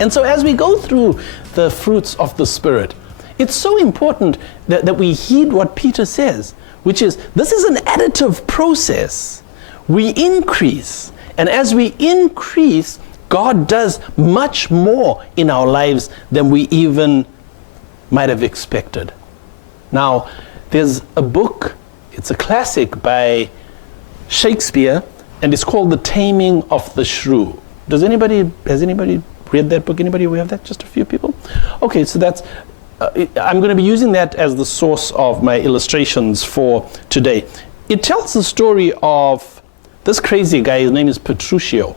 And so as we go through the fruits of the Spirit, it's so important that we heed what Peter says, which is, this is an additive process. We increase. And as we increase, God does much more in our lives than we even might have expected. Now, there's a book, it's a classic by Shakespeare, and it's called The Taming of the Shrew. Has anybody read that book? Anybody aware of that? Just a few people? Okay, so that's, I'm going to be using that as the source of my illustrations for today. It tells the story of this crazy guy. His name is Petruchio.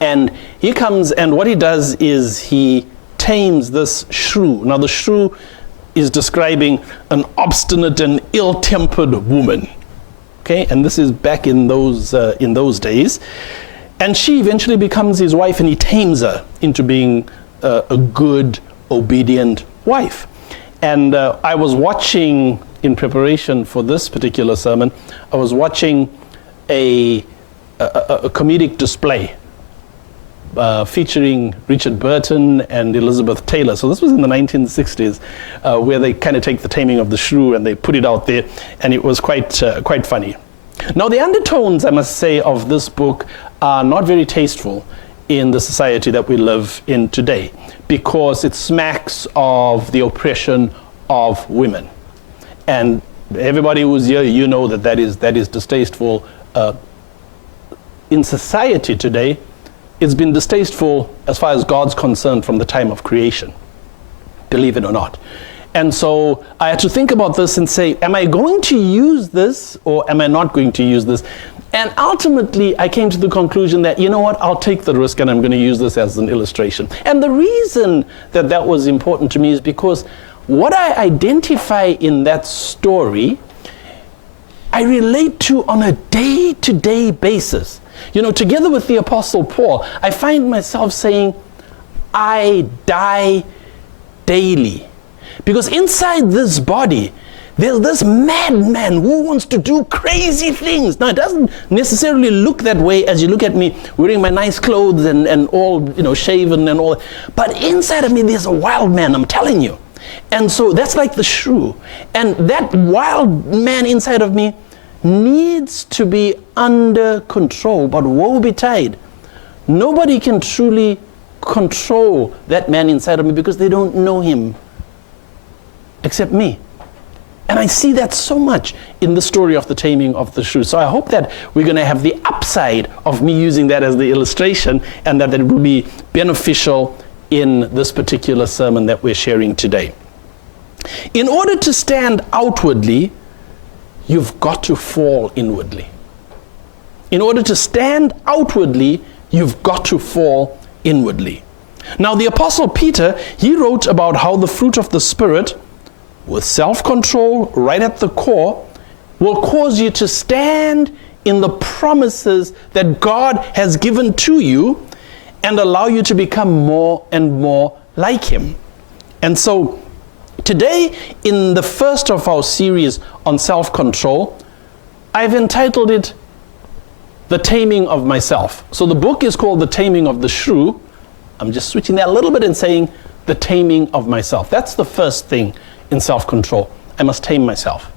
And he comes, and what he does is he tames this shrew. Now the shrew is describing an obstinate and ill-tempered woman. Okay, and this is back in those days. And she eventually becomes his wife, and he tames her into being a good, obedient wife. And I was watching, in preparation for this particular sermon, I was watching a comedic display featuring Richard Burton and Elizabeth Taylor. So this was in the 1960s, where they kind of take the taming of the shrew and they put it out there, and it was quite funny. Now the undertones, I must say, of this book are not very tasteful in the society that we live in today, because it smacks of the oppression of women. And everybody who's here, you know that is distasteful. In society today, it's been distasteful as far as God's concerned from the time of creation, believe it or not. And so I had to think about this and say, am I going to use this or am I not going to use this? And ultimately, I came to the conclusion that, you know what, I'll take the risk and I'm going to use this as an illustration. And the reason that was important to me is because what I identify in that story, I relate to on a day-to-day basis. You know, together with the Apostle Paul, I find myself saying, I die daily. Because inside this body, there's this madman who wants to do crazy things. Now, it doesn't necessarily look that way as you look at me wearing my nice clothes and all, you know, shaven and all. But inside of me, there's a wild man, I'm telling you. And so that's like the shrew. And that wild man inside of me needs to be under control. But woe betide, nobody can truly control that man inside of me because they don't know him except me. And I see that so much in the story of the taming of the shrew. So I hope that we're going to have the upside of me using that as the illustration, and that it will be beneficial in this particular sermon that we're sharing today. In order to stand outwardly, you've got to fall inwardly. In order to stand outwardly, you've got to fall inwardly. Now, the Apostle Peter, he wrote about how the fruit of the Spirit, with self-control right at the core, will cause you to stand in the promises that God has given to you and allow you to become more and more like Him. And so today, in the first of our series on self-control, I've entitled it The Taming of Myself. So the book is called The Taming of the Shrew. I'm just switching that a little bit and saying The Taming of Myself. That's the first thing in self-control. I must tame myself.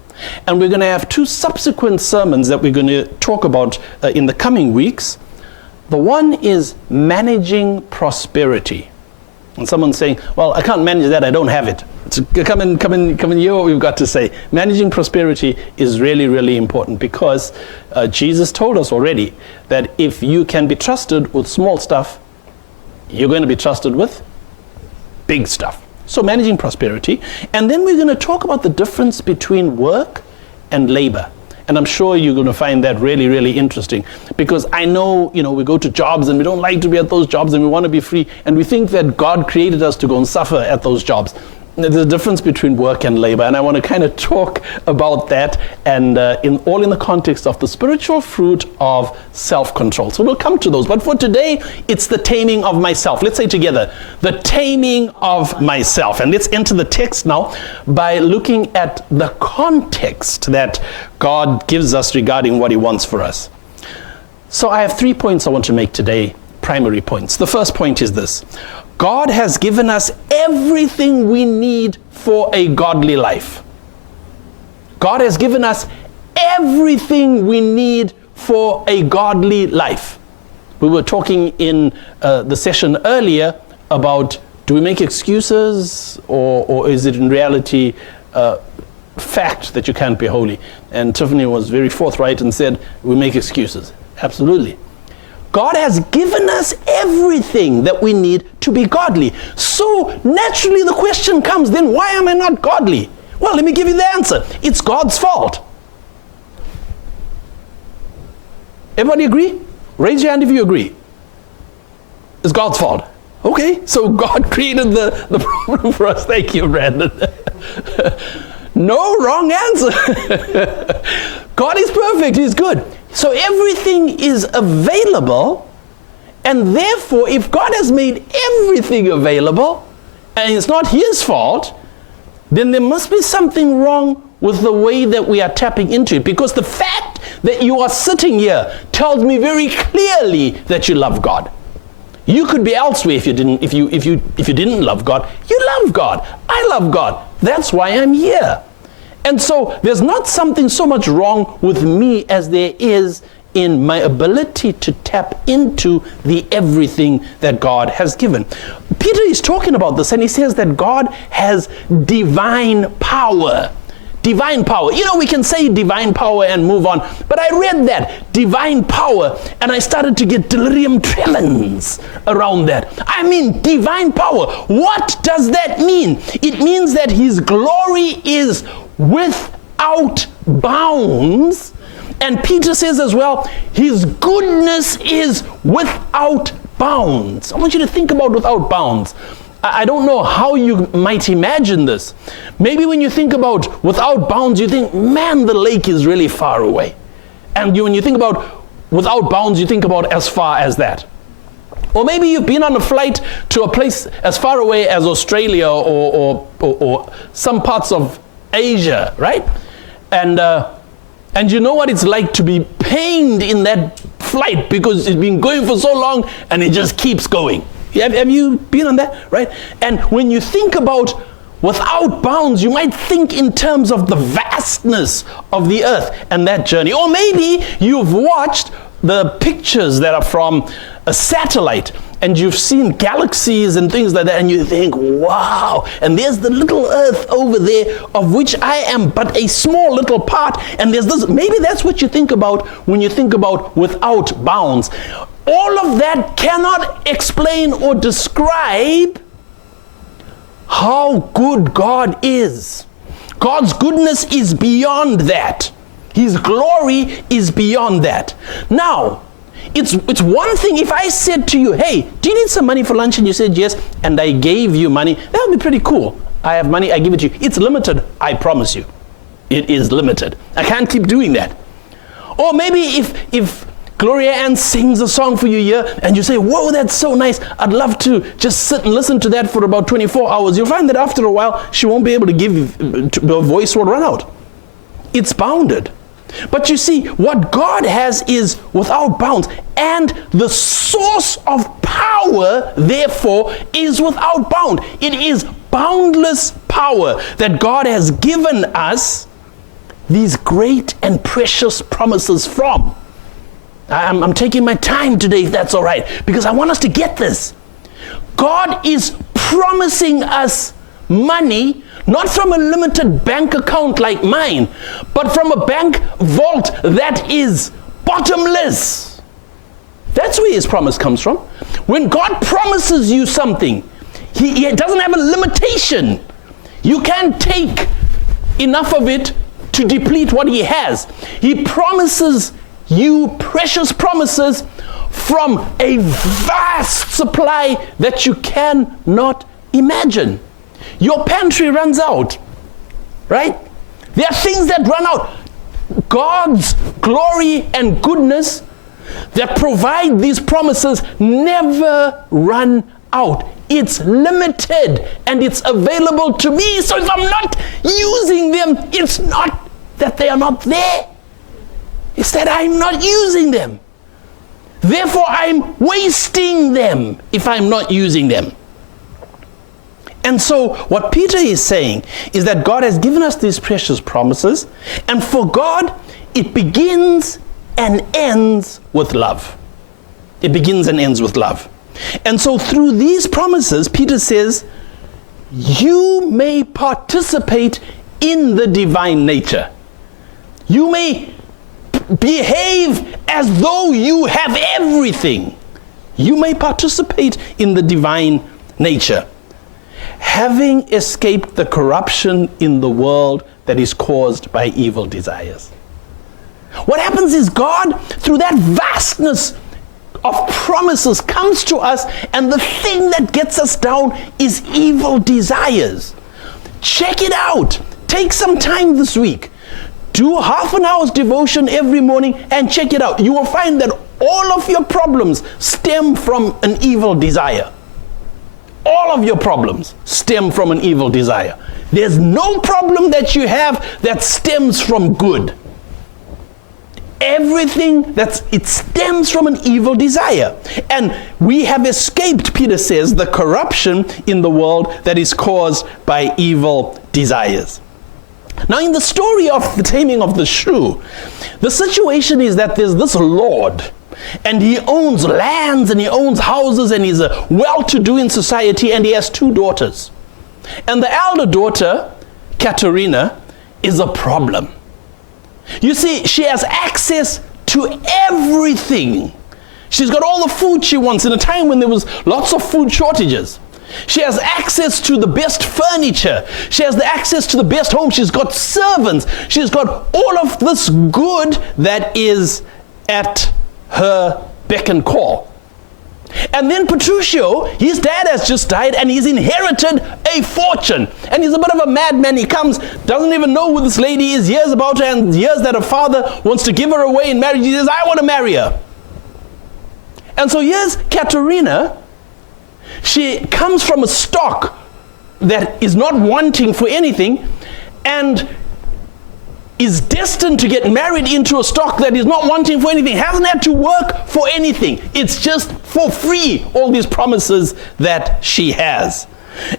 And we're going to have two subsequent sermons that we're going to talk about in the coming weeks. The one is managing prosperity. And someone's saying, well, I can't manage that, I don't have it. So come and hear what we've got to say. Managing prosperity is really, really important, because Jesus told us already that if you can be trusted with small stuff, you're going to be trusted with big stuff. So managing prosperity. And then we're going to talk about the difference between work and labor. And I'm sure you're going to find that really, really interesting, because I know, you know, we go to jobs and we don't like to be at those jobs and we want to be free, and we think that God created us to go and suffer at those jobs. There's a difference between work and labor, and I want to kind of talk about that, and in the context of the spiritual fruit of self-control. So we'll come to those. But for today, it's the taming of myself. Let's say together, the taming of myself. And let's enter the text now by looking at the context that God gives us regarding what He wants for us. So I have 3 points I want to make today. primary points. The first point is this: God has given us everything we need for a godly life. God has given us everything we need for a godly life. We were talking in the session earlier about, do we make excuses, or is it in reality fact that you can't be holy? And Tiffany was very forthright and said, we make excuses. Absolutely. God has given us everything that we need to be godly. So naturally the question comes, then why am I not godly? Well, let me give you the answer. It's God's fault. Everybody agree? Raise your hand if you agree. It's God's fault. Okay, so God created the problem for us. Thank you, Brandon. No wrong answer. God is perfect. He's good. So everything is available, and therefore, if God has made everything available, and it's not His fault, then there must be something wrong with the way that we are tapping into it. Because the fact that you are sitting here tells me very clearly that you love God. You could be elsewhere if you didn't love God. You love God. I love God. That's why I'm here. And so there's not something so much wrong with me as there is in my ability to tap into the everything that God has given. Peter is talking about this, and he says that God has divine power. Divine power. You know, we can say divine power and move on, but I read that, divine power, and I started to get delirium tremens around that. I mean, divine power. What does that mean? It means that His glory is without bounds. And Peter says as well, His goodness is without bounds. I want you to think about without bounds. I don't know how you might imagine this. Maybe when you think about without bounds, you think, man, the lake is really far away. And when you think about without bounds, you think about as far as that. Or maybe you've been on a flight to a place as far away as Australia or some parts of Asia, right? And you know what it's like to be pained in that flight because it's been going for so long and it just keeps going. Have you been on that, right? And when you think about without bounds, you might think in terms of the vastness of the earth and that journey. Or maybe you've watched the pictures that are from a satellite and you've seen galaxies and things like that, and you think, wow, and there's the little earth over there of which I am but a small little part, and there's this. Maybe that's what you think about when you think about without bounds. All of that cannot explain or describe how good God is. God's goodness is beyond that. His glory is beyond that. Now, it's one thing if I said to you, hey, do you need some money for lunch? And you said yes, and I gave you money. That would be pretty cool. I have money, I give it to you. It's limited, I promise you. It is limited. I can't keep doing that. Or maybe if Gloria Ann sings a song for you here, and you say, whoa, that's so nice. I'd love to just sit and listen to that for about 24 hours. You'll find that after a while, she won't be able to give, her voice will run out. It's bounded. But you see, what God has is without bounds. And the source of power, therefore, is without bound. It is boundless power that God has given us these great and precious promises from. I'm taking my time today, if that's all right, because I want us to get this. God is promising us money, not from a limited bank account like mine, but from a bank vault that is bottomless. That's where His promise comes from. When God promises you something, He doesn't have a limitation. You can't take enough of it to deplete what He has. He promises you precious promises from a vast supply that you cannot imagine. Your pantry runs out, right? There are things that run out. God's glory and goodness that provide these promises never run out. It's limited and it's available to me. So if I'm not using them, it's not that they are not there. It's that I'm not using them. Therefore, I'm wasting them if I'm not using them. And so what Peter is saying is that God has given us these precious promises, and for God, it begins and ends with love. It begins and ends with love. And so through these promises, Peter says, you may participate in the divine nature. You may behave as though you have everything. You may participate in the divine nature, having escaped the corruption in the world that is caused by evil desires. What happens is God, through that vastness of promises, comes to us, and the thing that gets us down is evil desires. Check it out. Take some time this week. Do half an hour's devotion every morning and check it out. You will find that all of your problems stem from an evil desire. All of your problems stem from an evil desire. There's no problem that you have that stems from good. Everything it stems from an evil desire. And we have escaped, Peter says, the corruption in the world that is caused by evil desires. Now, in the story of the taming of the shrew, the situation is that there's this lord, and he owns lands and he owns houses, and he's well-to-do in society, and he has two daughters. And the elder daughter, Katerina, is a problem. You see, she has access to everything. She's got all the food she wants in a time when there was lots of food shortages. She has access to the best furniture. She has the access to the best home. She's got servants. She's got all of this good that is at her beck and call. And then Petruchio, his dad has just died, and he's inherited a fortune. And he's a bit of a madman. He comes, doesn't even know who this lady is, hears about her, and hears that her father wants to give her away in marriage. He says, I want to marry her. And so here's Katerina. She comes from a stock that is not wanting for anything, and is destined to get married into a stock that is not wanting for anything, hasn't had to work for anything. It's just for free, all these promises that she has.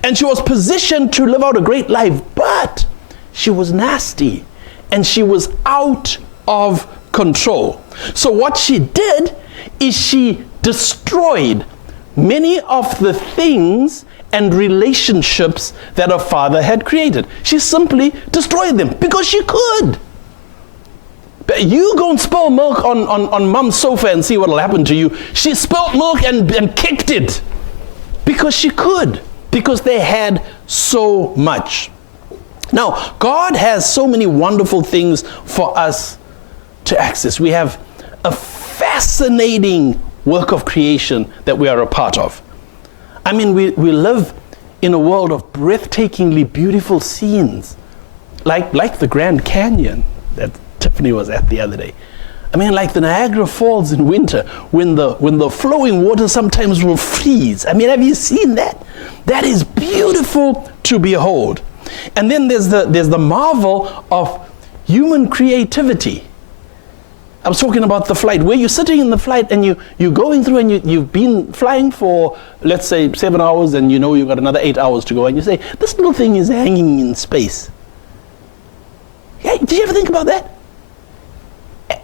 And she was positioned to live out a great life, but she was nasty, and she was out of control. So what she did is she destroyed many of the things and relationships that her father had created. She simply destroyed them because she could. But you go and spill milk on mom's sofa and see what will happen to you. She spilled milk and kicked it because she could, because they had so much. Now, God has so many wonderful things for us to access. We have a fascinating work of creation that we are a part of. I mean, we live in a world of breathtakingly beautiful scenes, like the Grand Canyon that Tiffany was at the other day. I mean, like the Niagara Falls in winter, when the flowing water sometimes will freeze. I mean, have you seen that? That is beautiful to behold. And then there's the marvel of human creativity. I was talking about the flight, where you're sitting in the flight and you're going through, and you've been flying for, let's say, 7 hours, and you know you've got another 8 hours to go, and you say, this little thing is hanging in space. Yeah, did you ever think about that?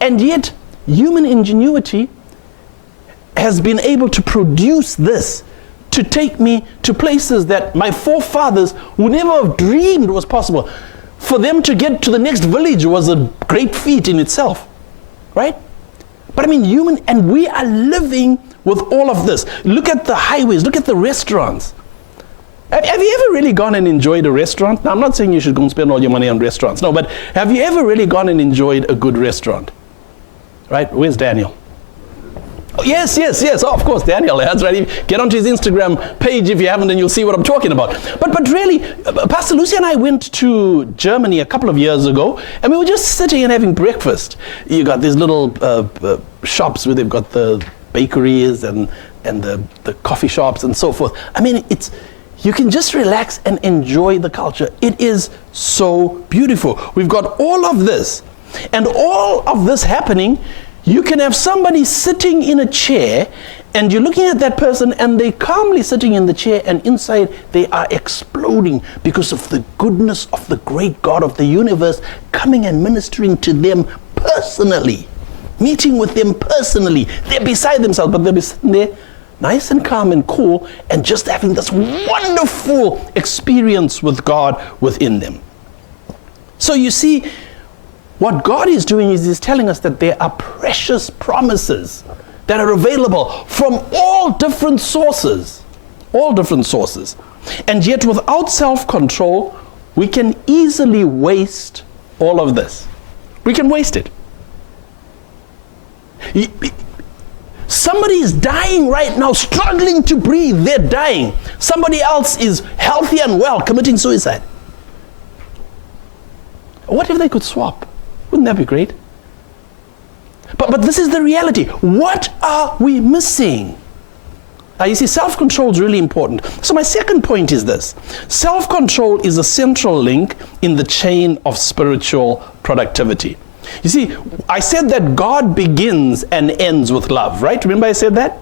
And yet, human ingenuity has been able to produce this, to take me to places that my forefathers would never have dreamed was possible. For them to get to the next village was a great feat in itself. Right? But I mean, and we are living with all of this. Look at the highways, look at the restaurants. Have you ever really gone and enjoyed a restaurant? Now, I'm not saying you should go and spend all your money on restaurants. No, but have you ever really gone and enjoyed a good restaurant? Right? Where's Daniel? Oh, yes. Oh, of course, Daniel. That's right. Get onto his Instagram page if you haven't, and you'll see what I'm talking about. But really, Pastor Lucy and I went to Germany a couple of years ago, and we were just sitting and having breakfast. You got these little shops where they've got the bakeries and the coffee shops and so forth. I mean, you can just relax and enjoy the culture. It is so beautiful. We've got all of this, and all of this happening You can have somebody sitting in a chair and you're looking at that person and they're calmly sitting in the chair, and inside they are exploding because of the goodness of the great God of the universe coming and ministering to them personally, meeting with them personally. They're beside themselves, but they'll be sitting there nice and calm and cool and just having this wonderful experience with God within them. So you see, what God is doing is He's telling us that there are precious promises that are available from all different sources. And yet without self-control, we can easily waste all of this. We can waste it. Somebody is dying right now, struggling to breathe. They're dying. Somebody else is healthy and well, committing suicide. What if they could swap? Wouldn't that be great? But this is the reality. What are we missing? You see, self-control is really important. So my second point is this. Self-control is a central link in the chain of spiritual productivity. You see, I said that God begins and ends with love, right? Remember I said that?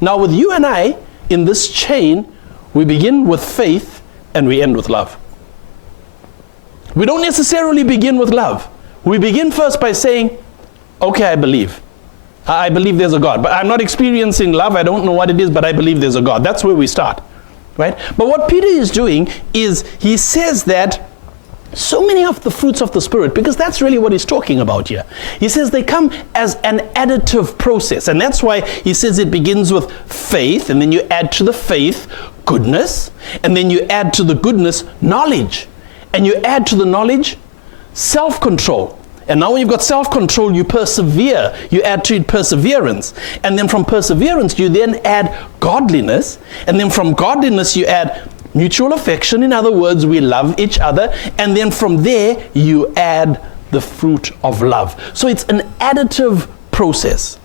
Now with you and I, in this chain, we begin with faith and we end with love. We don't necessarily begin with love. We begin first by saying, okay, I believe. I believe there's a God, but I'm not experiencing love. I don't know what it is, but I believe there's a God. That's where we start, right? But what Peter is doing is he says that so many of the fruits of the Spirit, because that's really what he's talking about here. He says they come as an additive process. And that's why he says it begins with faith, and then you add to the faith goodness, and then you add to the goodness knowledge, and you add to the knowledge self-control. And now when you've got self-control, you persevere. You add to it perseverance. And then from perseverance, you then add godliness. And then from godliness, you add mutual affection. In other words, we love each other. And then from there, you add the fruit of love. So it's an additive process.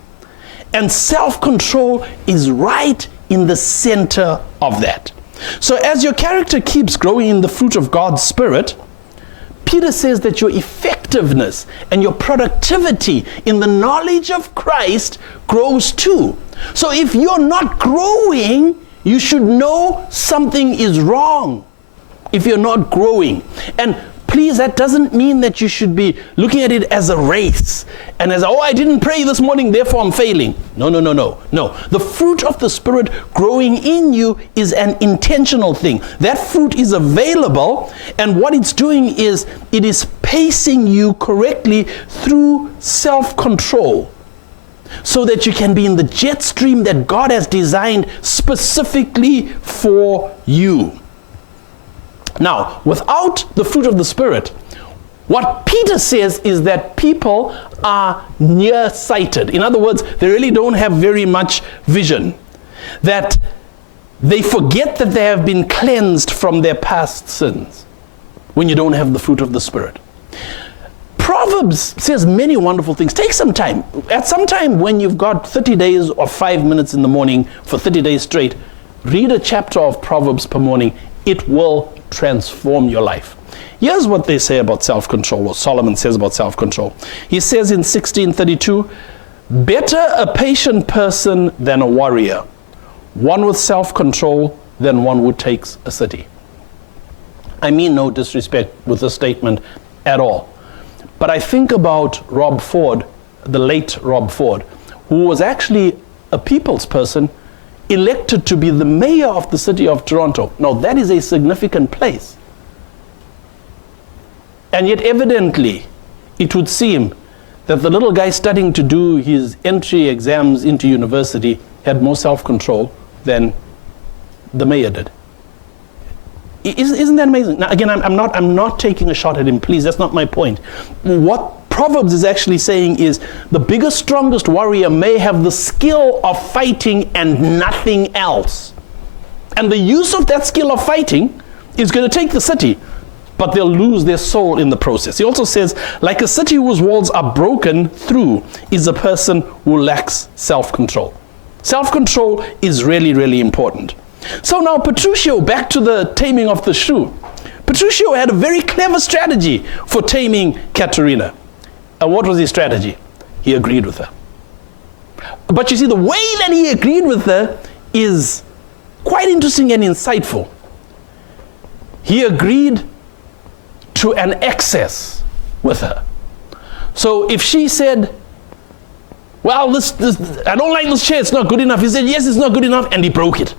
And self-control is right in the center of that. So as your character keeps growing in the fruit of God's Spirit, Peter says that your effectiveness and your productivity in the knowledge of Christ grows too. So if you're not growing, you should know something is wrong if you're not growing. And please, that doesn't mean that you should be looking at it as a race and as, I didn't pray this morning, therefore I'm failing. No. The fruit of the Spirit growing in you is an intentional thing. That fruit is available, and what it's doing is it is pacing you correctly through self-control so that you can be in the jet stream that God has designed specifically for you. Now, without the fruit of the Spirit, what Peter says is that people are nearsighted. In other words, they really don't have very much vision. That they forget that they have been cleansed from their past sins when you don't have the fruit of the Spirit. Proverbs says many wonderful things. Take some time. At some time when you've got 30 days or 5 minutes in the morning for 30 days straight, read a chapter of Proverbs per morning. It will transform your life. Here's what they say about self-control, or Solomon says about self-control. He says in 1632, better a patient person than a warrior, one with self-control than one who takes a city. I mean no disrespect with this statement at all. But I think about Rob Ford, the late Rob Ford, who was actually a people's person, elected to be the mayor of the city of Toronto. Now that is a significant place. And yet evidently, it would seem that the little guy studying to do his entry exams into university had more self-control than the mayor did. Isn't that amazing? Now again, I'm not taking a shot at him, please, that's not my point. What Proverbs is actually saying is the biggest, strongest warrior may have the skill of fighting and nothing else. And the use of that skill of fighting is going to take the city, but they'll lose their soul in the process. He also says, like a city whose walls are broken through is a person who lacks self-control. Self-control is really, really important. So now Petruchio, back to the taming of the shrew. Petruchio had a very clever strategy for taming Katerina. And what was his strategy? He agreed with her. But you see, the way that he agreed with her is quite interesting and insightful. He agreed to an excess with her. So if she said, well, this I don't like this chair, it's not good enough. He said, yes, it's not good enough, and he broke it.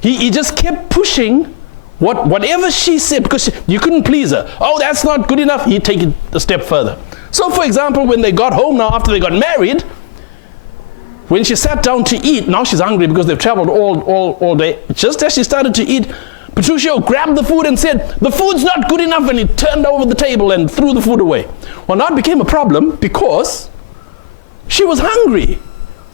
He just kept pushing whatever she said, because you couldn't please her. Oh, that's not good enough. He'd take it a step further. So, for example, when they got home now, after they got married, when she sat down to eat, now she's hungry because they've traveled all day. Just as she started to eat, Petruchio grabbed the food and said, the food's not good enough, and he turned over the table and threw the food away. Well, now it became a problem because she was hungry.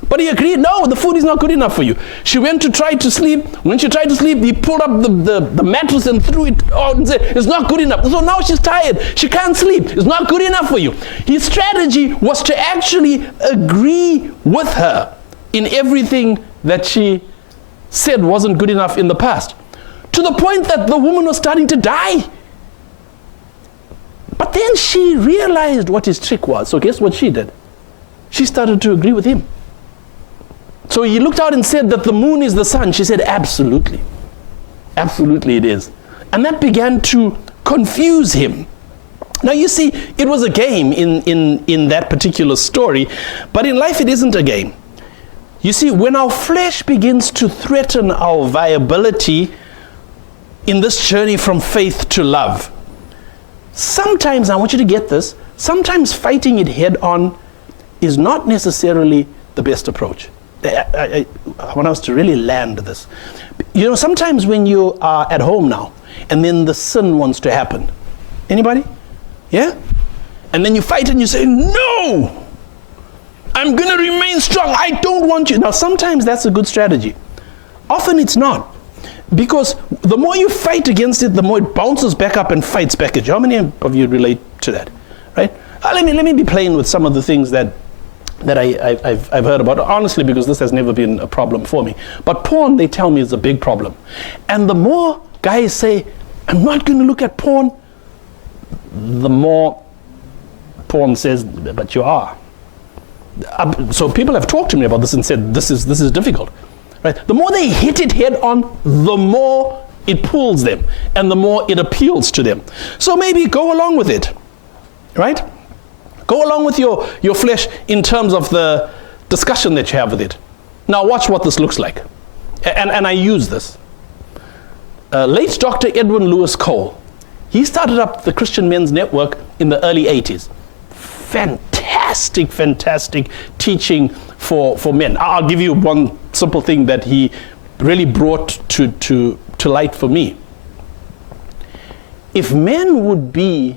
But he agreed, no, the food is not good enough for you. She went to try to sleep. When she tried to sleep, he pulled up the mattress and threw it out and said, it's not good enough. So now she's tired. She can't sleep. It's not good enough for you. His strategy was to actually agree with her in everything that she said wasn't good enough in the past, to the point that the woman was starting to die. But then she realized what his trick was. So guess what she did? She started to agree with him. So he looked out and said that the moon is the sun. She said, absolutely. Absolutely it is. And that began to confuse him. Now you see, it was a game in that particular story, but in life it isn't a game. You see, when our flesh begins to threaten our viability in this journey from faith to love, sometimes, I want you to get this, sometimes fighting it head on is not necessarily the best approach. I want us to really land this. You know, sometimes when you are at home now, and then the sin wants to happen. Anybody? Yeah? And then you fight and you say, no! I'm going to remain strong. I don't want you. Now, sometimes that's a good strategy. Often it's not. Because the more you fight against it, the more it bounces back up and fights back at you. How many of you relate to that? Right? Let me be plain with some of the things that I've heard about, honestly, because this has never been a problem for me. But porn, they tell me, is a big problem. And the more guys say, I'm not going to look at porn, the more porn says, but you are. So people have talked to me about this and said, this is difficult. Right? The more they hit it head on, the more it pulls them, and the more it appeals to them. So maybe go along with it, right? Go along with your flesh in terms of the discussion that you have with it. Now watch what this looks like. And I use this. Late Dr. Edwin Lewis Cole, he started up the Christian Men's Network in the early 80s. Fantastic teaching for men. I'll give you one simple thing that he really brought to light for me. If men would be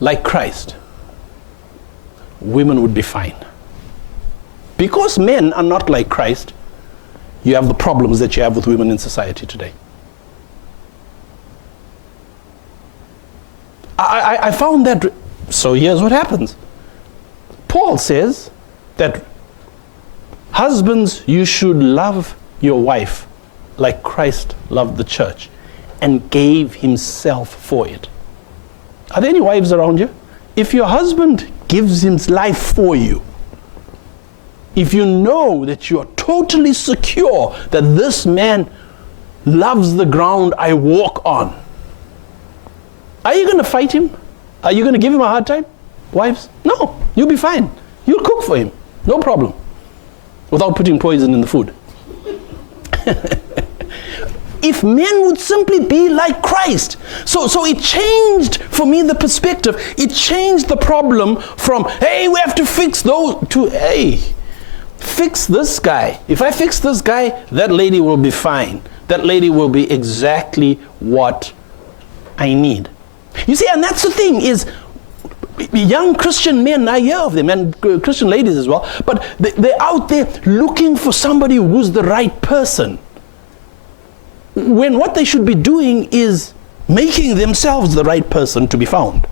like Christ, women would be fine. Because men are not like Christ, you have the problems that you have with women in society today. I found that, so here's what happens. Paul says that husbands, you should love your wife like Christ loved the church and gave himself for it. Are there any wives around you? If your husband gives his life for you, if you know that you are totally secure that this man loves the ground I walk on, are you going to fight him? Are you going to give him a hard time? Wives? No, you'll be fine. You'll cook for him, no problem, without putting poison in the food. If men would simply be like Christ. So it changed for me the perspective. It changed the problem from, hey, we have to fix those, to, hey, fix this guy. If I fix this guy, that lady will be fine. That lady will be exactly what I need. You see, and that's the thing is, young Christian men, I hear of them, and Christian ladies as well, but they're out there looking for somebody who's the right person, when what they should be doing is making themselves the right person to be found.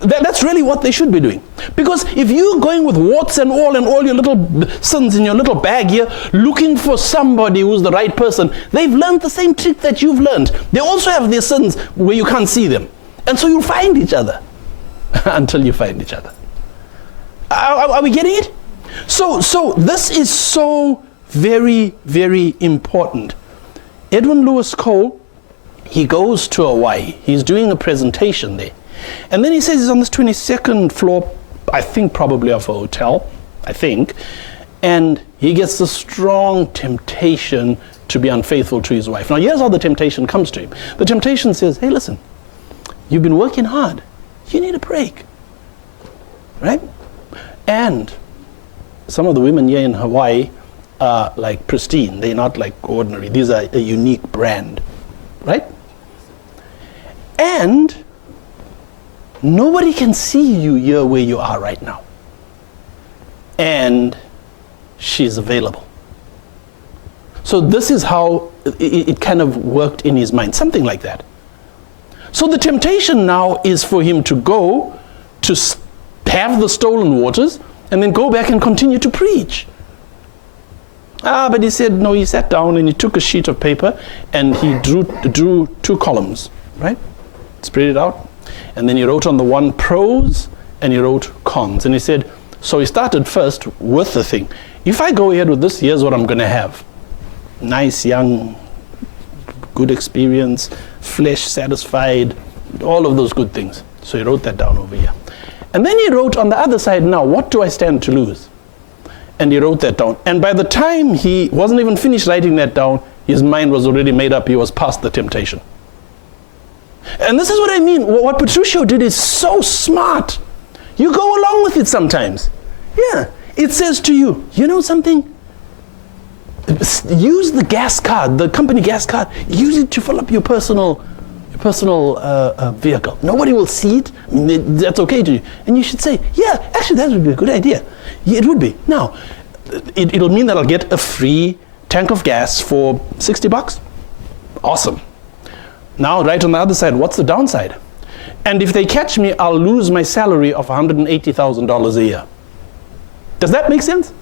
That's really what they should be doing. Because if you're going with warts and all your little sins in your little bag here, looking for somebody who's the right person, they've learned the same trick that you've learned. They also have their sins where you can't see them. And so you'll find each other until you find each other. Are we getting it? So this is so very, very important. Edwin Lewis Cole, he goes to Hawaii. He's doing a presentation there. And then he says he's on this 22nd floor, I think probably of a hotel, and he gets the strong temptation to be unfaithful to his wife. Now here's how the temptation comes to him. The temptation says, hey, listen, you've been working hard. You need a break, right? And some of the women here in Hawaii are like pristine. They're not like ordinary. These are a unique brand, right? And nobody can see you here where you are right now. And she's available. So this is how it kind of worked in his mind, something like that. So the temptation now is for him to go to have the stolen waters and then go back and continue to preach. But he said, no, he sat down and he took a sheet of paper and he drew 2 columns, right? Spread it out. And then he wrote on the one pros and he wrote cons. And he said, so he started first with the thing. If I go ahead with this, here's what I'm going to have. Nice, young, good experience, flesh satisfied, all of those good things. So he wrote that down over here. And then he wrote on the other side, now, what do I stand to lose? And he wrote that down. And by the time he wasn't even finished writing that down, his mind was already made up. He was past the temptation. And this is what I mean. What Petruchio did is so smart. You go along with it sometimes. Yeah. It says to you, you know something? Use the gas card, the company gas card. Use it to fill up your personal vehicle. Nobody will see it. I mean, that's okay to you. And you should say, yeah, actually that would be a good idea. Yeah, it would be. Now, it'll mean that I'll get a free tank of gas for $60. Awesome. Now, right on the other side, what's the downside? And if they catch me, I'll lose my salary of $180,000 a year. Does that make sense?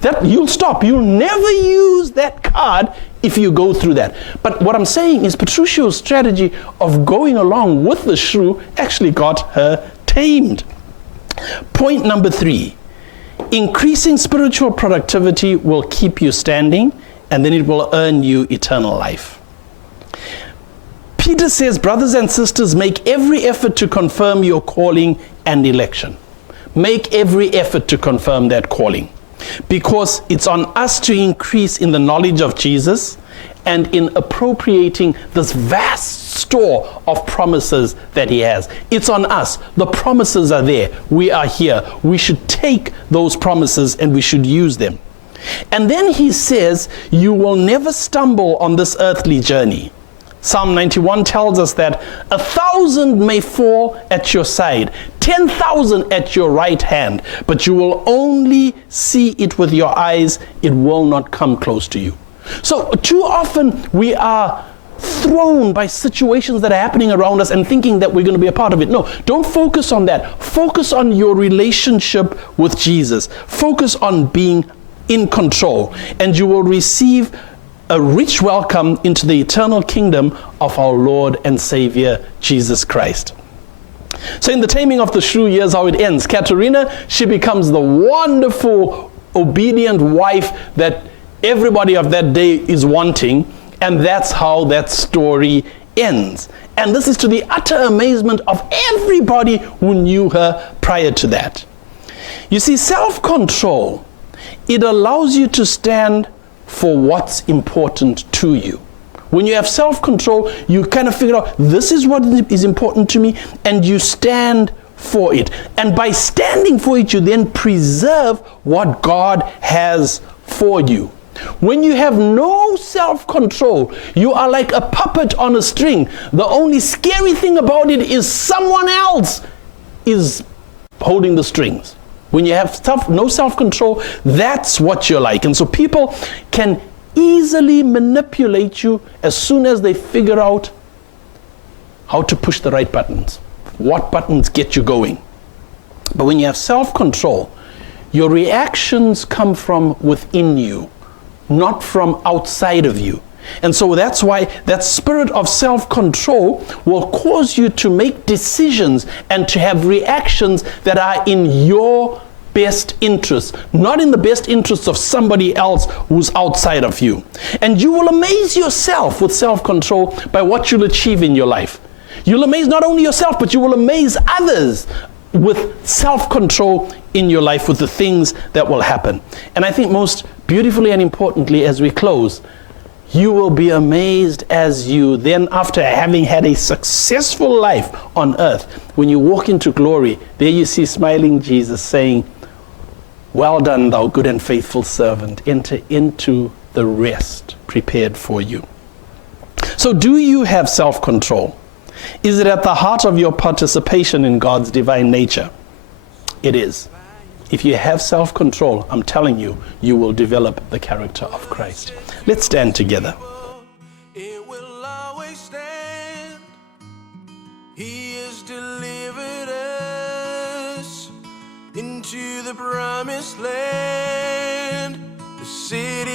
That you'll stop. You'll never use that card if you go through that. But what I'm saying is Petruchio's strategy of going along with the shrew actually got her tamed. Point number 3, increasing spiritual productivity will keep you standing, and then it will earn you eternal life. Peter says, brothers and sisters, make every effort to confirm your calling and election. Make every effort to confirm that calling. Because it's on us to increase in the knowledge of Jesus and in appropriating this vast store of promises that he has. It's on us. The promises are there. We are here. We should take those promises and we should use them. And then he says, you will never stumble on this earthly journey. Psalm 91 tells us that 1,000 may fall at your side, 10,000 at your right hand, but you will only see it with your eyes. It will not come close to you. So too often we are thrown by situations that are happening around us and thinking that we're going to be a part of it. No, don't focus on that. Focus on your relationship with Jesus. Focus on being in control, and you will receive a rich welcome into the eternal kingdom of our Lord and Savior, Jesus Christ. So in the Taming of the Shrew, here's how it ends. Katerina, she becomes the wonderful, obedient wife that everybody of that day is wanting, and that's how that story ends. And this is to the utter amazement of everybody who knew her prior to that. You see, self-control, it allows you to stand for what's important to you. When you have self-control, you kind of figure out, this is what is important to me, and you stand for it. And by standing for it, you then preserve what God has for you. When you have no self-control, you are like a puppet on a string. The only scary thing about it is someone else is holding the strings. When you have no self-control, that's what you're like. And so people can easily manipulate you as soon as they figure out how to push the right buttons, what buttons get you going. But when you have self-control, your reactions come from within you, not from outside of you. And so that's why that spirit of self-control will cause you to make decisions and to have reactions that are in your best interests, not in the best interests of somebody else who's outside of you. And you will amaze yourself with self-control by what you'll achieve in your life. You'll amaze not only yourself, but you will amaze others with self-control in your life, with the things that will happen. And I think most beautifully and importantly, as we close, you will be amazed as you then, after having had a successful life on earth, when you walk into glory, there you see smiling Jesus saying, "Well done, thou good and faithful servant. Enter into the rest prepared for you." So do you have self-control? Is it at the heart of your participation in God's divine nature? It is. If you have self-control, I'm telling you, you will develop the character of Christ. Let's stand together. It will always stand. He has delivered us into the promised land, the city